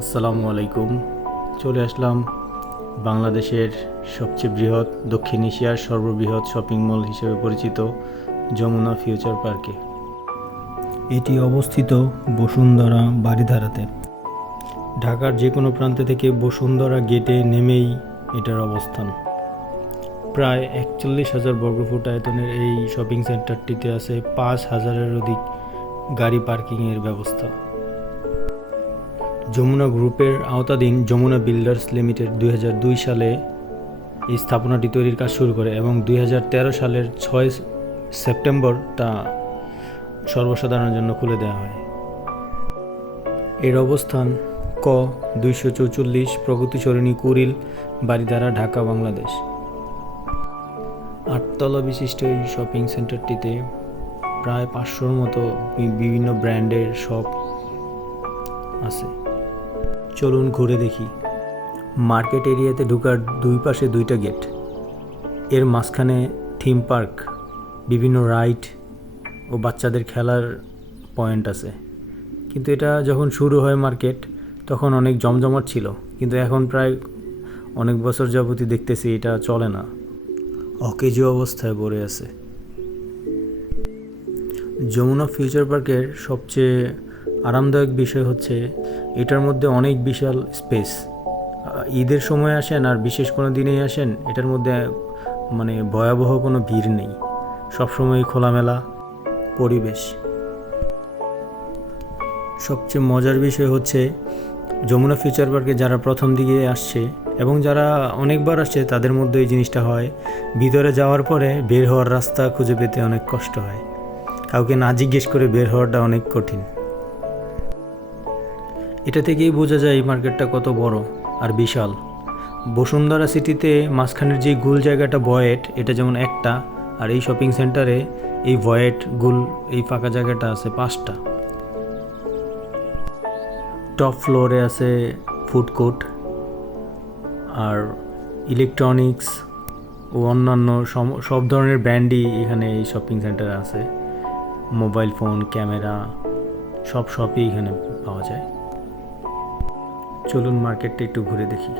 আসসালামু আলাইকুম। চলে আসলাম বাংলাদেশের সবচেয়ে বৃহৎ, দক্ষিণ এশিয়ার সর্ববৃহৎ শপিং মল হিসেবে পরিচিত যমুনা ফিউচার পার্কে। এটি অবস্থিত বসুন্ধরা বারিধারাতে। ঢাকার যে কোনো প্রান্ত থেকে বসুন্ধরা গেটে নেমেই এটার অবস্থান। প্রায় 41,000 বর্গফুট আয়তনের এই শপিং সেন্টারটিতে আছে 5,000-এর অধিক গাড়ি পার্কিংয়ের ব্যবস্থা। যমুনা গ্রুপের আওতাধীন যমুনা বিল্ডার্স লিমিটেড 2002 সালে এই স্থাপনাটি তৈরির কাজ শুরু করে এবং 2013 সালের 6 সেপ্টেম্বর তা সর্বসাধারণের জন্য খুলে দেওয়া হয়। এর অবস্থান ক 244 প্রগতি সরণি, কুড়িল, বারিধারা, ঢাকা, বাংলাদেশ। 8 তলা বিশিষ্ট এই শপিং সেন্টারটিতে প্রায় 500-র মতো বিভিন্ন ব্র্যান্ডের শপ আছে। চলুন ঘুরে দেখি। মার্কেট এরিয়াতে ঢোকার দুই পাশে দুইটা গেট। এর মাঝখানে থিম পার্ক, বিভিন্ন রাইড ও বাচ্চাদের খেলার পয়েন্ট আছে। কিন্তু এটা যখন শুরু হয় মার্কেট তখন অনেক জমজমাট ছিল, কিন্তু এখন প্রায় অনেক বছর যাবতই দেখতেছি এটা চলে না, অকেজো অবস্থায় পড়ে আছে। যমুনা ফিউচার পার্কের সবচেয়ে আরামদায়ক বিষয় হচ্ছে এটার মধ্যে অনেক বিশাল স্পেস। ঈদের সময় আসেন আর বিশেষ কোনো দিনেই আসেন, এটার মধ্যে ভয়াবহ কোনো ভিড় নেই, সবসময় খোলামেলা পরিবেশ। সবচেয়ে মজার বিষয় হচ্ছে যমুনা ফিউচার পার্কে যারা প্রথম দিকে আসছে এবং যারা অনেকবার আসছে তাদের মধ্যে এই জিনিসটা হয়, ভিতরে যাওয়ার পরে বের হওয়ার রাস্তা খুঁজে পেতে অনেক কষ্ট হয়। কাউকে না জিজ্ঞেস করে বের হওয়াটা অনেক কঠিন। এটা থেকেই বোঝা যায় এই মার্কেটটা কত বড় আর বিশাল। বসুন্ধরা সিটিতে মাঝখানের যে গোল জায়গাটা ভয়েট, এটা যেমন একটা, আর এই শপিং সেন্টারে এই ভয়েট গোল এই ফাঁকা জায়গাটা আছে 5টা। টপ ফ্লোরে আছে ফুড কোর্ট আর ইলেকট্রনিক্স ও অন্যান্য সব ধরনের ব্র্যান্ডই এখানে এই শপিং সেন্টারে আছে। মোবাইল ফোন, ক্যামেরা, সব শপই এখানে পাওয়া যায়। চলুন মার্কেটটা একটু ঘুরে দেখি।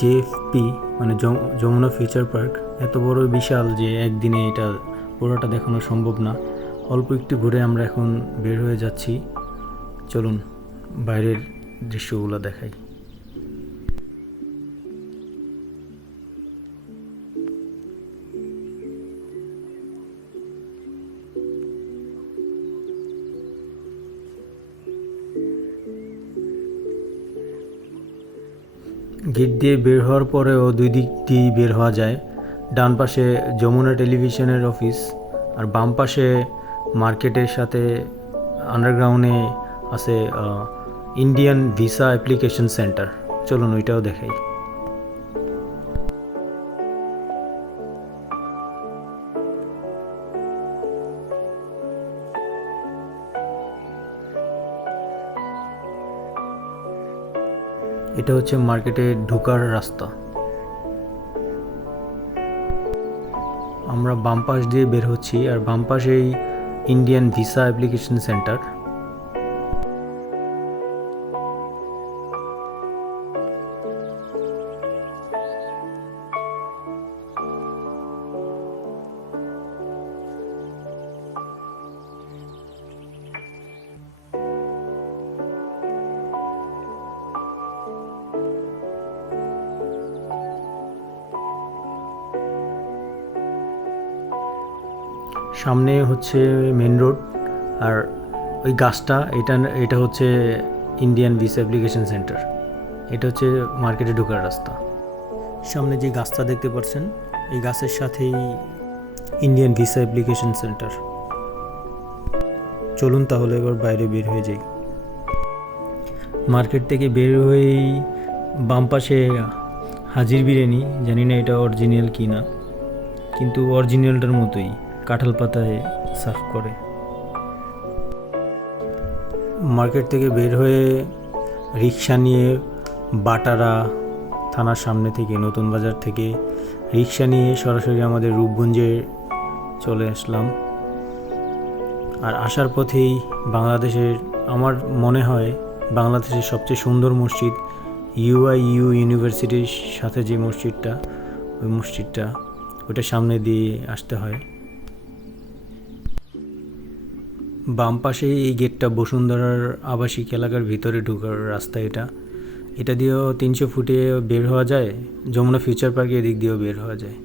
জেএফপি মানে যমুনা ফিউচার পার্ক এত বড় বিশাল যে একদিনে এটা পুরোটা দেখানো সম্ভব না। অল্প একটু ঘুরে আমরা এখন বের হয়ে যাচ্ছি। চলুন বাইরের দৃশ্যগুলো দেখাই। গেট দিয়ে বের হওয়ার পরেও দুই দিক দিয়েই বের হওয়া যায়। ডান পাশে যমুনা টেলিভিশনের অফিস, আর বাম পাশে মার্কেটের সাথে আন্ডারগ্রাউন্ডে আছে ইন্ডিয়ান ভিসা অ্যাপ্লিকেশন সেন্টার। চলুন ওইটাও দেখাই। এটা হচ্ছে মার্কেটে ঢোকার রাস্তা। আমরা বাম পাশ দিয়ে বের হচ্ছি, আর বাম পাশেই ইন্ডিয়ান ভিসা অ্যাপ্লিকেশন সেন্টার। সামনে হচ্ছে মেন রোড, আর ওই গাছটা এটা হচ্ছে ইন্ডিয়ান ভিসা অ্যাপ্লিকেশন সেন্টার। এটা হচ্ছে মার্কেটে ঢোকার রাস্তা। সামনে যে গাছটা দেখতে পাচ্ছেন, এই গাছের সাথেই ইন্ডিয়ান ভিসা অ্যাপ্লিকেশন সেন্টার। চলুন তাহলে এবার বাইরে বের হয়ে যাই। মার্কেট থেকে বের হয়েই বাম পাশে হাজির বিরিয়ানি, জানি না এটা অরিজিনাল কি না, কিন্তু অরিজিনালটার মতোই কাঁঠাল পাতায় সার্ভ করে। মার্কেট থেকে বের হয়ে রিক্সা নিয়ে বাটারা থানার সামনে থেকে, নতুন বাজার থেকে রিক্সা নিয়ে সরাসরি আমাদের রূপগঞ্জে চলে আসলাম। আর আসার পথেই বাংলাদেশের, আমার মনে হয় বাংলাদেশের সবচেয়ে সুন্দর মসজিদ ইউআইইউ ইউনিভার্সিটির সাথে যে মসজিদটা, ওই মসজিদটা, ওটা সামনে দিয়ে আসতে হয়। বাম পাশে এই গেটটা বসুন্ধরার আবাসিক এলাকার ভিতরে ঢোকার রাস্তা। এটা দিয়েও 300 ফুটে বের হওয়া যায়। যমুনা ফিউচার পার্কে এদিক দিয়েও বের হওয়া যায়।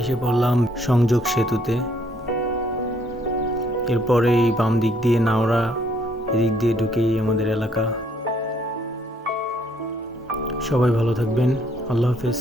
এসে পড়লাম সংযোগ সেতুতে। এরপরে এই বাম দিক দিয়ে নাওরা, এদিক দিয়ে ঢুকেই আমাদের এলাকা। সবাই ভালো থাকবেন। আল্লাহ হাফেজ।